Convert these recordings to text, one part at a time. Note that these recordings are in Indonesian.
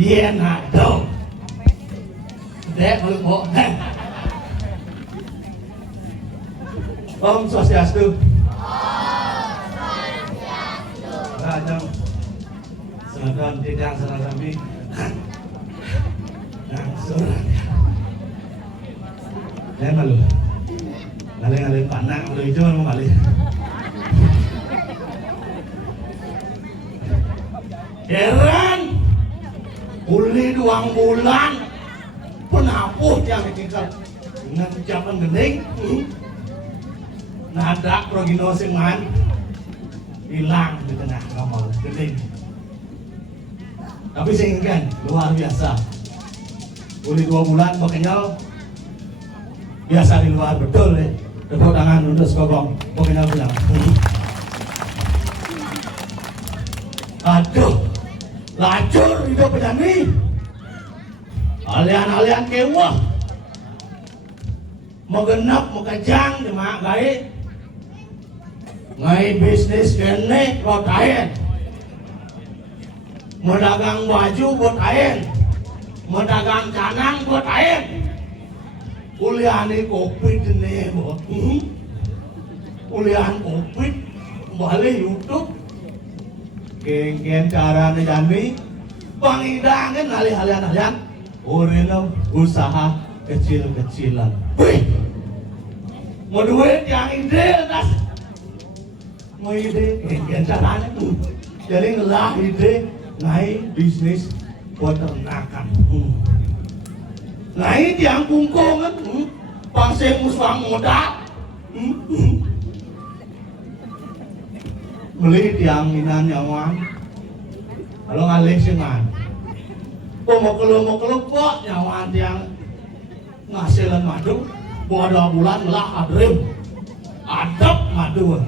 Yen ado. Dek meluk Om Swastiastu. Rajang sedang tidak seragami yang surat. Saya malu. Ngalih panak malu itu mau ngalih. Heran, uli 2 bulan penapuh yang tinggal dengan ucapan gening. Nada prognosis man hilang di tengah ngomong gening. Tapi saya inginkan luar biasa. Uli 2 bulan kenyal biasa di luar betul deh. Tepuk tangan untuk sekogong kenyal bilang. Aduh, lacur hidup penyanyi. Alian-alian kewah. Mau genap, mau kejang, cuma gaib. Ngai bisnis kene buat ayen, medagang baju buat ayen, medagang canang buat ayen. Kuliah ni covid ni buat, kuliah covid balik YouTube, geng cara ni jani, pangidang kan alih-alian, orang usaha kecil-kecilan. Wih, mau duit yang ideal das. Mau ide, yang caranya jadi ngelah ide ngai bisnis peternakan. Ngai tiang kungkungan, pasang musang moda, beli tiang inan nyawan, kalau ngalih sengan, mau keluk kok nyawan tiang ngasilan madu, buat 2 bulan ngelah adrim, adab madu.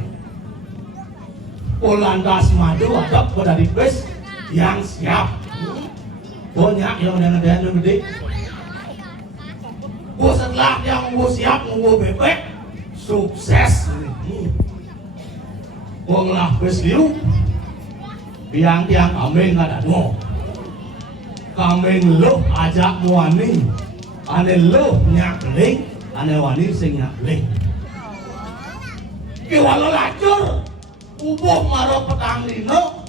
Polandas madu ada dari bus yang siap. Banyak yang ada yang gede. Setelah yang siap nunggu bebek sukses. Ngelah bus liu. Tiang-tiang kambing ada no. Kambing lo ajak muani. Ane lo nyakling, ane wani sing nyakling. Kiwalo lacur. Ubuh maro petang lino,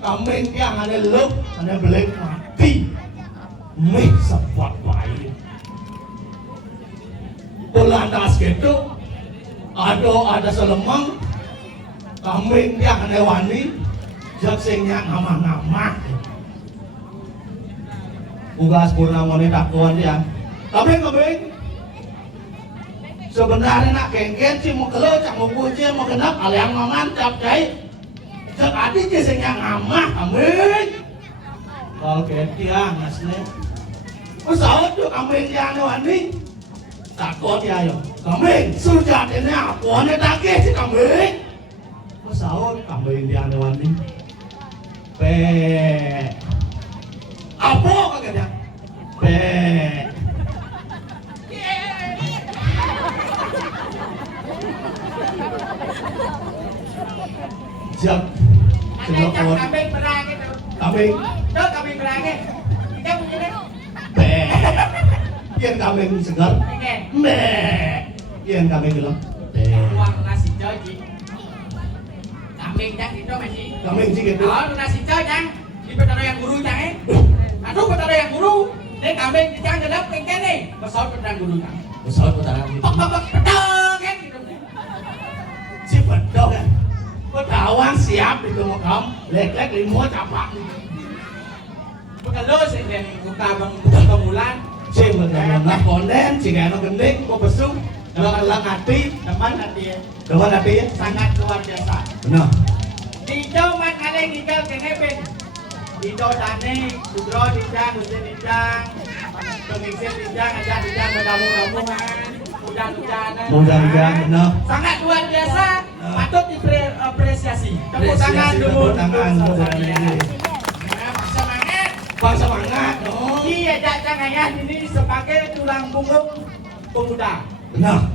kambing yang ada lep, ada belek mati, mih sepot bayi. Polandas gitu, ada selemang, kambing yang ada wani, jaksingnya nama-nama. Ugas purnama ini takuan dia, kambing. Sebenarnya nak kengken sih mau keluar, cak mau puji, mau genap, aliang mangan, cap cai. Cak adik sih yang ngamah, kambing. Kalau ketiang nasne, pesawat tuh kambing yang wani, takut ya yo. Kambing sudah ini apa? Ane daging si kambing. Pesawat kambing yang wani, apa kagetnya? Siap. Ada kambing perang itu. Kambing. Tuh kambing perang itu. Kita punya deh. Kian kambing segar. Kian kambing gelap. Uang nasi joji. Kambing yang itu masih. Kambing sih gitu. Oh nasi joji yang di petara yang guru jangan. Aduh petara yang guru. Ini kambing jangan gelap pengken nih. Pesawat petara guru kan. Pesawat petara guru. Betul kan gitu. Si betul kan. Pedawang siap itu makam, lek-lek limo capak nih. Bukan lo sih yang buka bulan. Si betul lah konden, si kano gending, kok besu, gelang hati, Teman hati ya. dewan hati ya. Sangat luar biasa. Benar. Hijau man ada yang hijau kenepin. Hijau tani, sudro dijang, hujan dijang, pengikir dijang, aja dijang, berdamu-damungan, hujan-hujanan. Mudah-mudahan benar. Sangat luar biasa, patut diapresiasi. Tepuk tangan dulu. Tepuk tangan mudah-mudahan. Semangat. Bang semangat dong. Iya, jangan ini sebagai tulang punggung pemuda. Benar.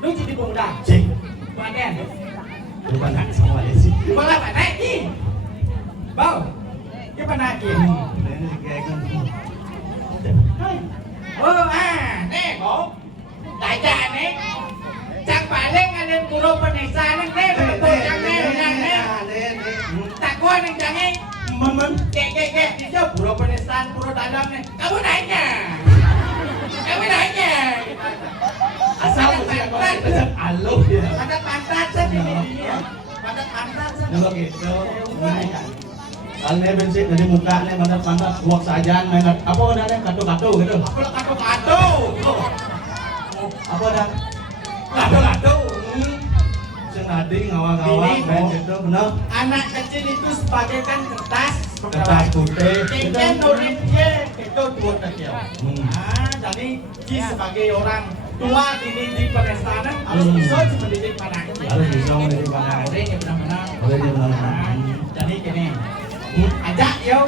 Lu jadi pemuda. Cik. Badan. Lupa nak sama dia sih. Malah apa naik ni? Bau. Kita nak ya? Ini kayak kan. Oh, nih kok. Đại trà nè. Chẳng phải lên anh em của đâu bên này xa nè, nè, bên tôi chẳng nè. Tak kuat nih jangan. Kek, di jauh pura penesan, pura dalam nih. Kamu nanya. Asal saya kau pesan aluk ya. Ada pantat sendiri dia. Pantat Kalau gitu. Kalau ini bensin dari muka nih pantat buat sajian main apa udah nih kado gitu. Apa kado? Apa dah? Kado. Senadi ngawang-ngawang main gitu benar. Anak kecil itu sebagai kan kertas putih. Kayaknya nulis dia itu buat aja. Jadi dia sebagai orang tua di penestanan harus bisa mendidik anak kecil. Harus bisa mendidik anak. Boleh ya benar-benar. Boleh dia benar. Jadi gini, ajak yo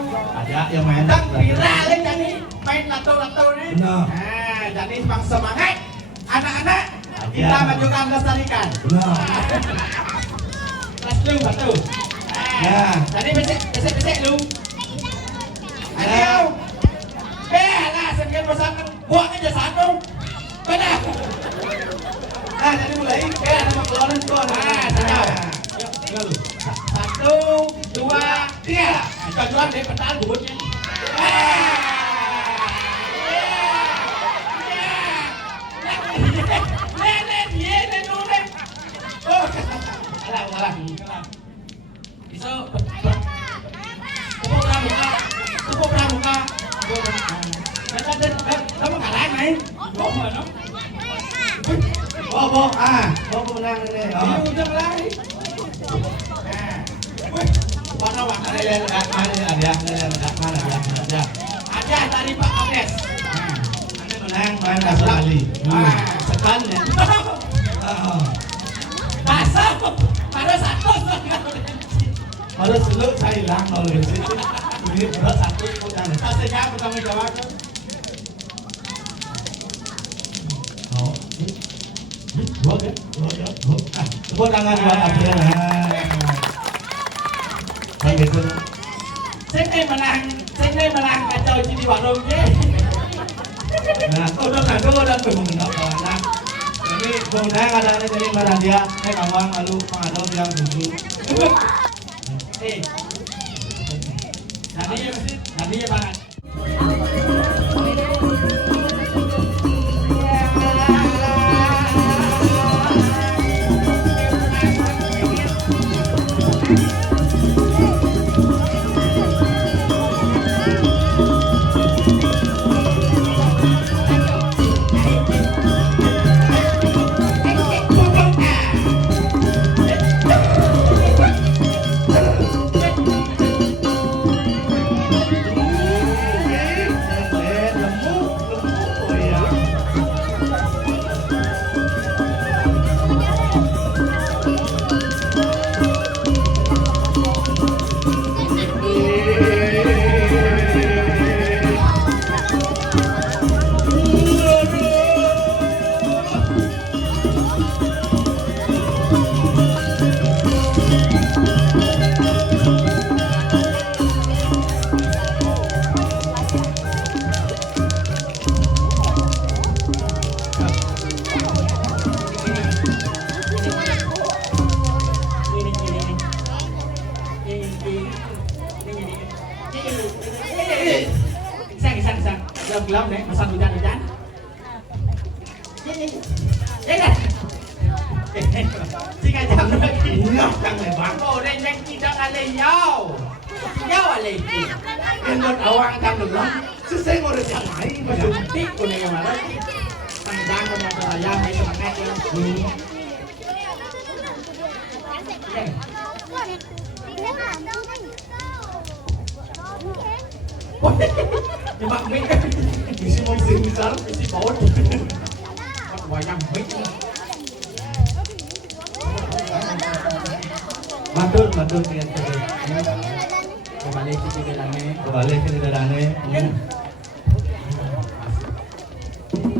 main. Tak viral jadi main lato nih. Benar. Jadi bang semangat anak-anak kita majukan lestarikan. Benar. Kelas lu batu. Jadi besek lu. Ayo. Lah sengken pasangan buang aja satu. Benar. Jadi mulai. Nama keluaran tuan. Sejauh. 1, 2, 3. Tujuan dari petaan bubutnya. Tepuk pramuka. Kamu kalah nih? Bobo menang ini. Ini udah lari. Mana ada tadi Pak Agnes. Anda menang main asal kali. Sekan ya. Pasal pada satu. Harus lu saya hilang kalau di situ. Ini berat satu putar. Saya bertanggung jawab. Tepuk tangan buat April. Gitu. Saya menang kacau di warung je. Nah, udah mengenal nah. Jadi kemudian ada jadi marah dia, kawang lalu pengadol yang dulu. Nanti ya banget. Gelap nih, pasang hujan. Jika jam lagi. Jangan lebar. Oh, dan yang tidak ada jauh. Jauh lagi. Yang awang kan dulu. Selesai mau rencanain. Berhenti kuning yang mana? Tanggang sama ayam itu semangat ya. Coba mic Isi mau besar. isi baut. Wayang mic. Matur kian terus. Kembali ke jalannya. Kembali ke jalannya.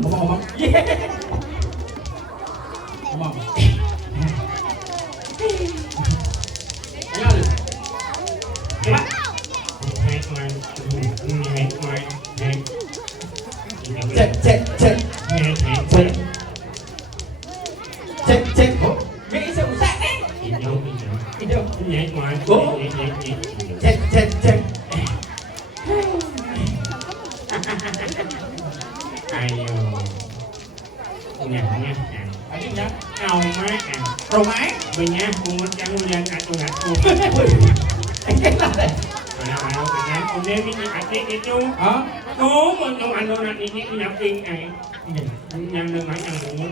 Ngomong. Ngomong. Ayo. Coba. Cek cek cek cek cek Nghĩ sao usah nih Hidung Cek cek cek Ayo Nhạc Aduh ya Ao má Rau máy Bên nhá Cùng mất trắng lên Atu ngatu Anh cái nào đây Mana mana dengan Kemudian ini adik itu Hả Oh Untuk anak ini Nyaping Yang dengan yang bungut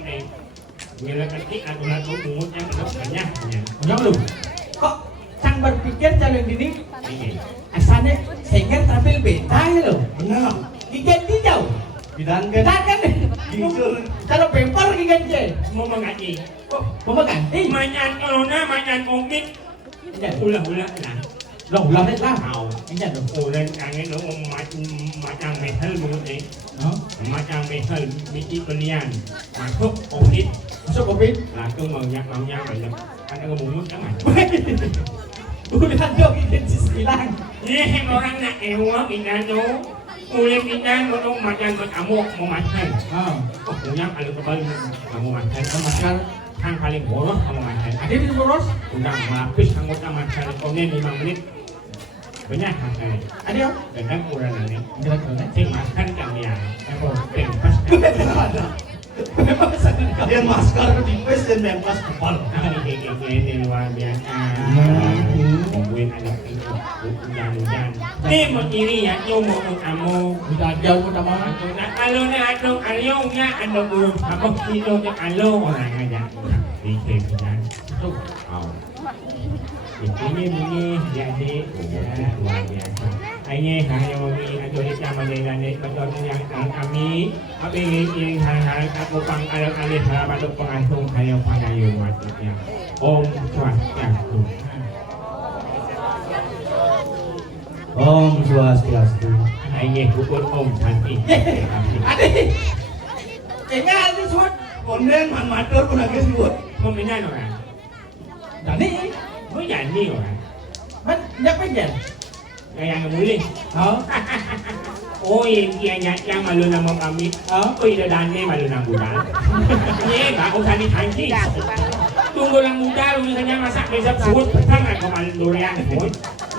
Bila ketik Atu bungut Yang banyak Jangan lu Kok sang berpikir jalan gini Ini Asalnya Sehingga tampil beta ya lo Benar. Giganti jauh Bidan Kita kan. kan Gincur. Kalau bempar giganti Mau mengaji Kok mau ganti Manyan corona Manyan covid Ulah-ulah lah Lòng lòng hết lah Mau Anh nhận được Ulan kangen dong Macam metal bungut ni Đó Macam metal Biji pelian Masuk covid Masuk Covid Langsung banyak macam ada kebungut kan Udah dong giganti silang Ni orang nak ewa pindah tu Ulan pindah tu macam beramuk mau makan punya kalau kebal kamu makan Masker kan paling boros kamu makan Ada di boros udah melapis anggota makan kemudian 5 menit banyak makan Ada không? dan kurang nanti Kira kira sing makan kalian pas Kalian masker dipes dan mempas kepal. ini luar biasa mungkin ada hujan-hujan ini mau iri ya nyomo kamu Kita jauh pertama nah kalau ni ada alionya ada burung apa kilonya alo orang aja di hujan Tuh ini jadi luar biasa ini hanya bagi ajudan zaman ini betul yang kami tapi ini hal-hal aku pangkal-kali harapan untuk pengantung kayu panayu maksudnya Om Swastiastu Om Swastiastu. ini hukum Om Santi Ada Kayaknya ada suat Konden man matur pun agak sebut. pembinaan orang Dani menyanyi orang Mas Nyapa ya yang boleh Hả oh iya yang malu nama kami oh iya dan malu nama budak iya nggak usah ditangki tunggu lang muda lu misalnya masak besok sebut sangat kemarin durian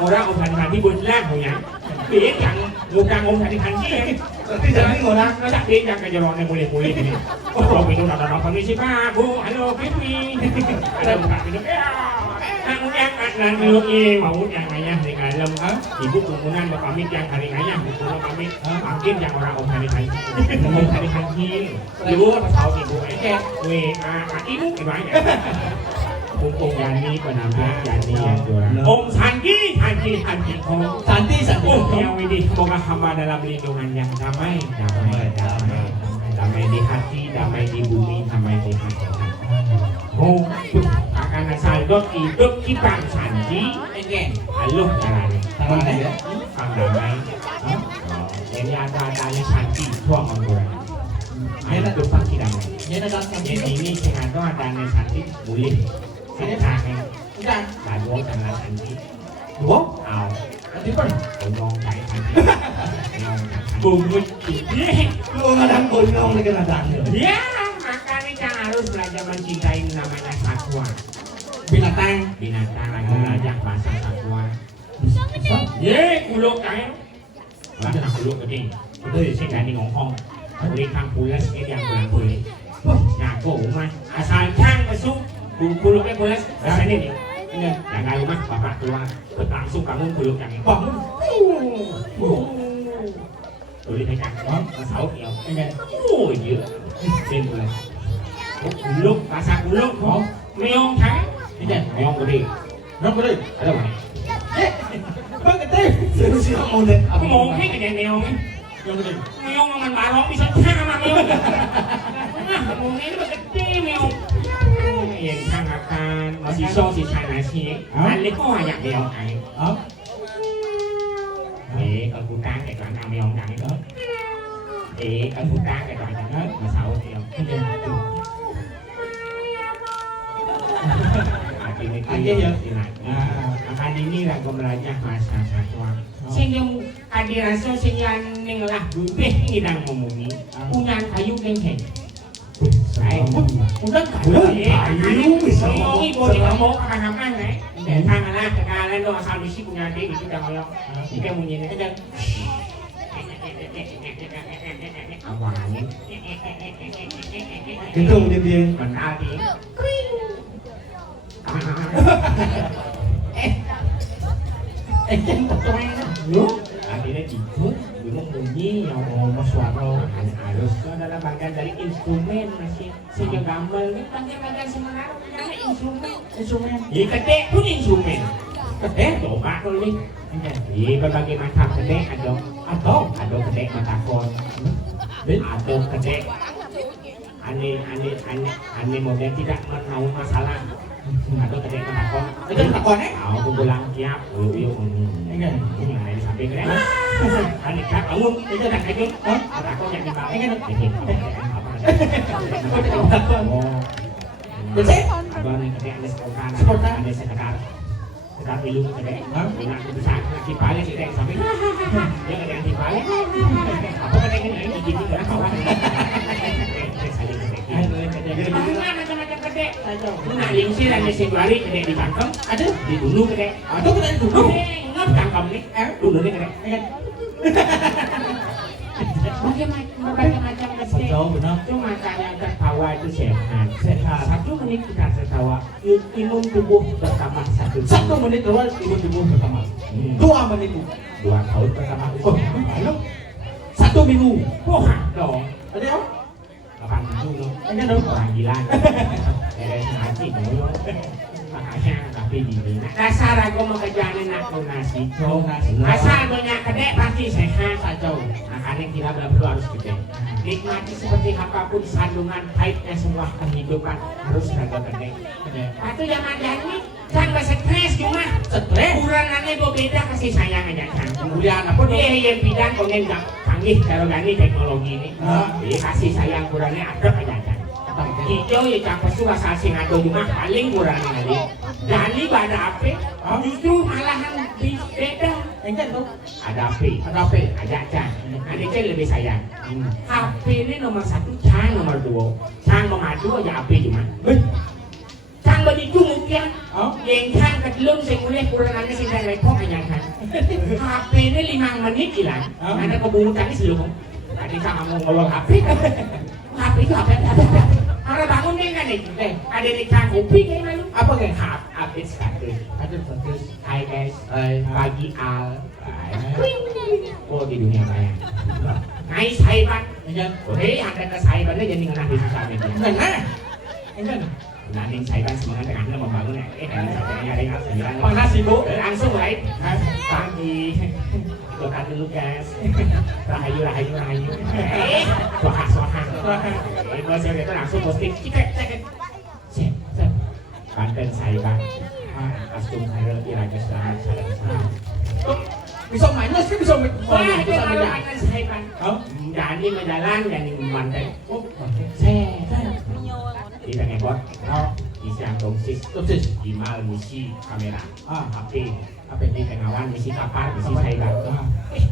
orang usah ditangki bulan punya biết rằng bukan usah ditangki Berarti jadi orang. masak dia yang kejeroannya boleh-boleh ini oh minum ada permisi pak bu halo Fitri ada buka minum kemudian dan minum ini mau yang ayah dengan lem ibu kerumunan berpamit yang hari ayah ibu berpamit makin yang orang usah ditangki usah ditangki ibu apa tahu ibu ibu gimana Kumpul Yani penampilan Yani yang juara Om Santi Om Santi Santi Oh yang widih semoga hamba dalam lindungan yang damai damai di hati damai di bumi damai di hati oh akan saldo hidup kita Santi halo jalan ya Ang damai jadi ada Santi tuang orang ada tuh pasti damai Ini ada Santi jadi ini sehingga ada Santi boleh Udah, Udah lagu dengan Santi. Dua Ao, Nanti pun ngomong kayak Santi. Bungut ini. Lu ngadang bonyong lagi ngadang. Ya, makanya kita harus belajar mencintai namanya satwa. Binatang Binatang lagi belajar bahasa satwa. Ye, kuluk kayak. Bahasa kuluk gede. Itu sih gani ngomong. Kulit kang pulas ini yang pulang kulit. Nah, kok rumah asal kang masuk. Kuluknya pulas, rasanya nih. Ini jaga rumah, bapak keluar, langsung kamu kuluk yang bangun. Boleh pegang, masuk ya. Oh iya, sen pulas. Kuluk, bahasa kuluk, meong kan? Ini meong gede. Nó có đây Ada mana? Bang gede Serius sih mau deh. Aku mau kayak gede meong. Yang gede Meong sama barong bisa sama meong. Nah, meong ini gede meong. Yang sangatkan masih so si sana sih. Alik kok banyak meong kan? Hả Kalau bukan kayak orang meong kan itu. Kalau bukan kayak orang kan masau meong. Akhirnya ini lah. Akan ini lah gue belajar bahasa satwa. Sehingga Kadiraso sinyan ning lah bubeh ngidang ngomongi punyan kayu kengkeng. Udah kayu bisa ngomongi boleh ngomong kakak-kakak nih. Tanganlah kekalan do asal bisi punya dia gitu dah ngoyok. Kita munyin aja. Awalnya. Itu mungkin dia. Benar dia. Yang pertama Lu akhirnya itu gunung bunyi yang mau suara harus itu adalah bagian dari instrumen masih sehingga gambar ini bagian sebenarnya karena instrumen iya gede pun instrumen gede coba kalau nih iya berbagai macam gede ada gede matakon ada gede aneh model tidak menahu masalah atau gede matakon itu takon aku bilang siap yuk enggak ini ada di samping kan aneh tak bangun itu tak kejut matakon yang dibawa betul abang ini gede ada sekolah ada sekedar pilih gede dengan besar dipalih gede samping dia gede yang dipalih apa gede ini gini kan kawan macam-macam gede. Nah, lingsir ada Februari gede di Bangkong, ada di Dulu gede. ada gede di Dulu. Ngap Bangkong nih, Dulu nih gede. Macam-macam gede. Jauh benar. Cuma makanya tertawa itu sehat. 1 menit kita tertawa, imun tubuh bertambah 1 menit doang imun tubuh bertambah. 2 menit. 2 tahun bertambah. Lalu 1 minggu. Wah, dong. Ada apa? 8 minggu loh. Enggak dong. Orang gila. Beres ngaji dulu. Makanya tapi gini. Dasar aku mau kerjaan nak donasi. Asal banyak gede pasti sehat saja. Makanya kita perlu harus gede. Nikmati seperti apapun sandungan pahitnya semua kehidupan harus agak gede. Itu yang ada ini kan stres cuma stres. Ukurannya berbeda kasih sayang aja kan. Kemudian apa Dia yang bidang kongen canggih kalau gani teknologi ini. Dia kasih sayang ukurannya ada aja kan. Hijau ya campur tuh asal sing ada rumah paling kurang kali. Jadi pada apa? Justru malahan beda. enggak tuh. Ada apa? Ada can. Ada can lebih sayang. HP ini nomor 1, can nomor 2. Can mengadu aja HP cuma. Can begitu mungkin. Yang can kedelum sing mulai kurangannya sing dari repot aja kan. HP ini 5 menit hilang. Ada kebunuhan ini seluruh. Tadi sama mau ngolong HP. HP itu apa? Kalau bangun dia kan ada di kan kopi kayak mana? Apa kayak update status? Ada status. Hai guys, pagi Al. Oh di dunia maya. Nice Saiban. Oke, ada ke Saibannya jadi ngenah di sosial media. Enggak. Nanti Saiban semangat dengan membangun dari sampai ada yang sembilan. Panas ibu. Langsung live. Pagi. Doa dulu guys. Rahayu. Suaha. Bos saya itu langsung posting. Cek. Banten Saiban. Astum Khairul Iraga Selamat Salam. Bisa minus kan bisa Wah, itu kalau Banten Saiban. Jadi menjalan jadi Banten. Saya. Kita ngepot. Di siang dosis. Imal misi kamera. HP di Tengawan misi kapal misi Saiban.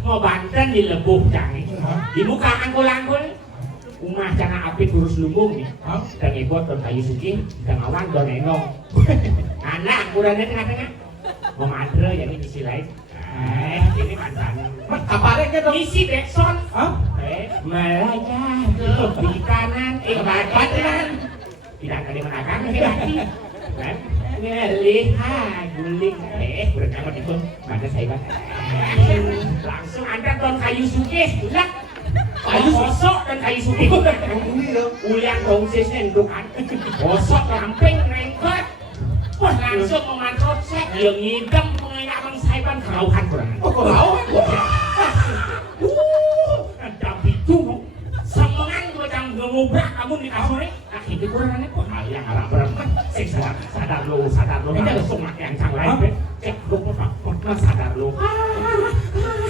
Mau Banten di Lebuh jangan. Di muka angkul-angkul. Umah jangan api kurus lumbung nih. Dan ngepot don kayu suki. Tengawan don enong. Anak ukurannya tengah-tengah. Mau madre jadi misi lain. Ini mantan. Kapalnya kan dong. Misi Bekson. Melajah di kanan. Badan. Tidak ada yang menakar. Kan? Lihat guling. Bernama itu. Mana saya langsung anda don kayu suki. Lah. Kayu kosok dan kayu suki. Ulian dongsis nendukan. Kosok ramping rengkot. Wah langsung memantau sek yang ngidam pengayaan Saiban kerauhan kurang. Kerauhan? Tapi itu semangat gue jam ngobrak kamu di kasurnya. Nah itu kurangannya kok hal yang arah berempat. Sadar lo. Ini ada semak yang cang lain. Cek lo pernah sadar lo.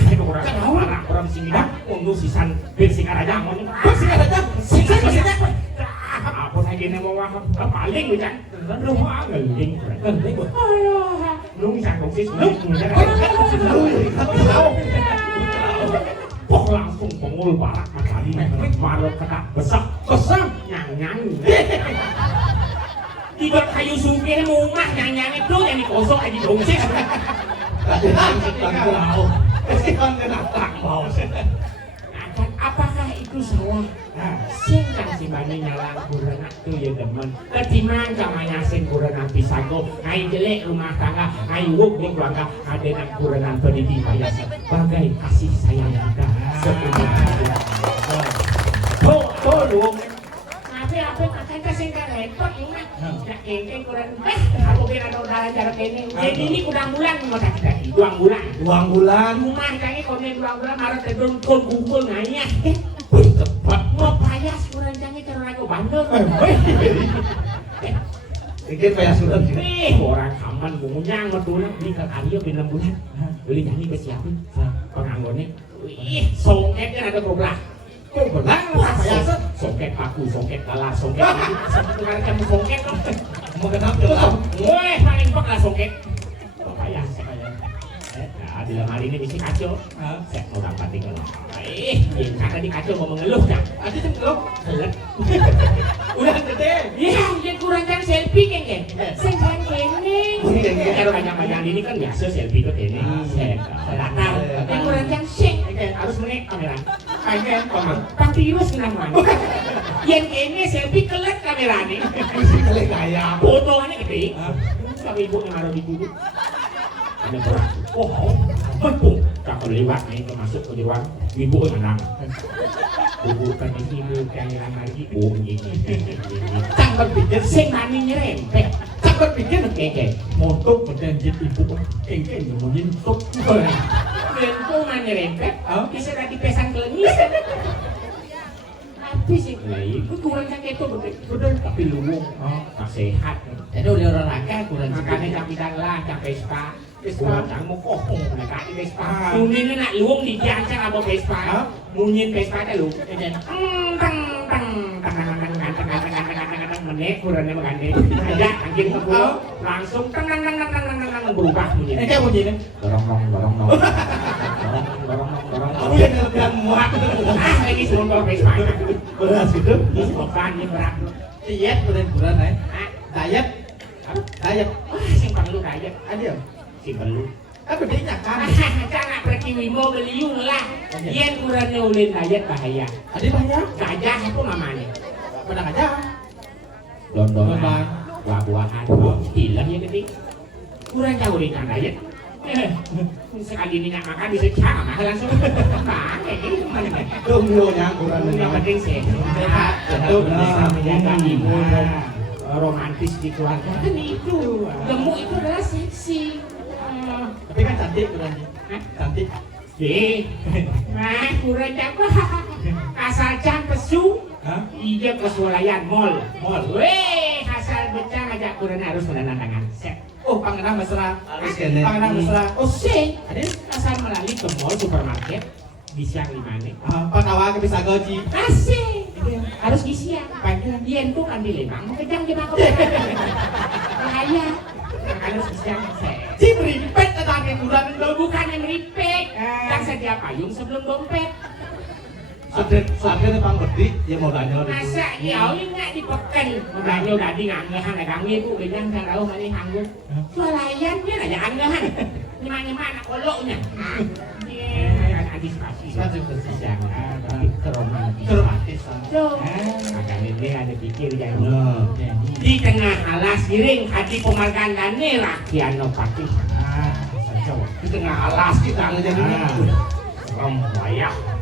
Itu kurang arah orang sini dah. Untuk sisan bensin aja. Bensin aja? Bensinnya? Apa lagi nih mau paling gue cang. Lu mau ngeling. Lu bisa kongsi. Lu mul barak macam marok ketak besar nyang tiba kayu sungkeh mumah nyang itu yang dikosong aja dongsi kan kena tak mau. apakah itu salah? Singkang si bani nyalang kurang tu ya teman. Ketimbang kamanya sing kurang pisago, ngai jelek rumah tangga, ngai wuk di keluarga, ada nak kurang pendidik payah sebagai kasih sayang kita sepenuhnya. Tolong. Apa kakak singkang repot ini. Nak kengkeng kurang. Aku kira ada dalam cara kene. Jadi ini kurang bulan maka kita 2 bulan. 2 bulan. Rumah kayaknya komen 2 bulan marah terus kumpul nanya. Cepat. Mau payah kurang jangan cara aku bandel. Pikir payah sudah sih. Orang aman mengunyang betul di Karyo 6 bulan. Beli nyanyi bersiapin penganggurannya. Wih, songketnya ada problem. Kok belang payah set. Songket paku, songket galas, songket ini. Satu kali kamu songket dong. Mau kenapa jelas? Woi, paling pek lah songket. Payah. Nah, dalam hal ini mesti kacau. Saya mau dapat tinggal. Yang kata di kacau mau mengeluh kan? Ada jam ngeluh. Kelet. Udah gede. Iya, yang kurang kan selfie kan? Sengkan kene. Kalau banyak-banyak ini kan biasa selfie tuh ini. Datar. Yang kurang kan sing. Harus menek kamera. Kayak Pak virus kenang mana? Yang kene selfie kelet kamera nih. Kali kayak. Fotonya gede. Kalau ibu yang ada di kudu. Ada berat. Oh, betul. Kalau lewat nih masuk ke ruang ibu menang. Ibu kan di sini kayak lagi. Oh ini. Cang berpikir sing mani nyerempet. Cang berpikir keke. Montok berjanji ibu kengkeng ngomongin tok. Itu mani nyerempet. Bisa lagi pesan kelengis. Tapi sih itu kurang sakit itu betul tapi luwung. Tak sehat. Jadi udah olahraga kurang makanya capitan lah capek spa. Vespa mau kokong mereka di Vespa. Mungkin nak luang di jancang apa Vespa. Mungkin Vespa ada lu. Tang menek kurangnya maganda. Ada anjing kebun langsung tang berubah mungkin. Kayak begini. Dorong. Aku yang lebih muat. Lagi sebelum Vespa. Beras gitu. Beban ini berat. Diet berat nih. Diet. Simpan lu diet. Ada. Simpan lu. Kan bedanya kan. Jangan pergi wimo beliung lah. Yang kurangnya ulin diet bahaya. Ada banyak. Gajah itu namanya. Pedang aja. Dondongan, buah-buahan, hilang ya ketik. Kurang jauh dengan diet. Sekali ini nggak makan bisa cama langsung. Pakai itu mana? Tunggunya kurang. Yang penting sehat. Betul. Menjaga imun. Romantis di keluarga kan itu. Gemuk itu adalah seksi. Tapi kan cantik kurangnya. Cantik. Nah kurang jago. Asal can pesu. Iya kesualayan mall. Weh, asal becang aja kurang harus menandatangan. Oh, pangenah mesra. Harus kene. Pangenah mesra. Oh, sih. Asal melalui ke mall supermarket di siang 5 nih. Panawa ke bisa goji. Asik. Harus di siang. Panjang dia itu kan di Lembang, mau kejang di Bangkok. Bahaya. Harus di siang. Si meripet tadi kurang. Bukan yang meripet. Yang sedia payung sebelum dompet. Sadar pang gede ya mau danyo. Masa ya ini nggak dipeken. Mau danyo tadi nganggehan ngangge bu kejang kan tahu mana hanggut. Sualayan dia aja anggehan. Nyema anak koloknya. Antisipasi. Tapi keromantisan. Akan ini ada pikir jangan. Di tengah alas giring hati pemargandane rakyat nopatis. Di tengah alas kita ngejadinya. Wayah.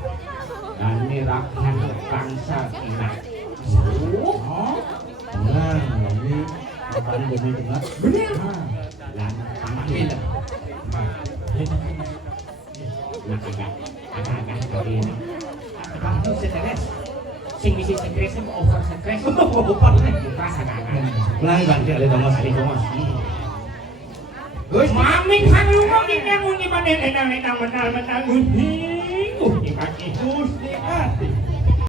Dan ini rakyat bangsa kita. Nah, ini apa demi dengar? Benar. Dan tambah ini. Nah, agak dari ini. Kamu stres. Sing misi stres itu over stres. Pas agak-agak. Ulangi ganti ada dongos. Mamin kan lu mau ngomong gimana menang. Di kaki.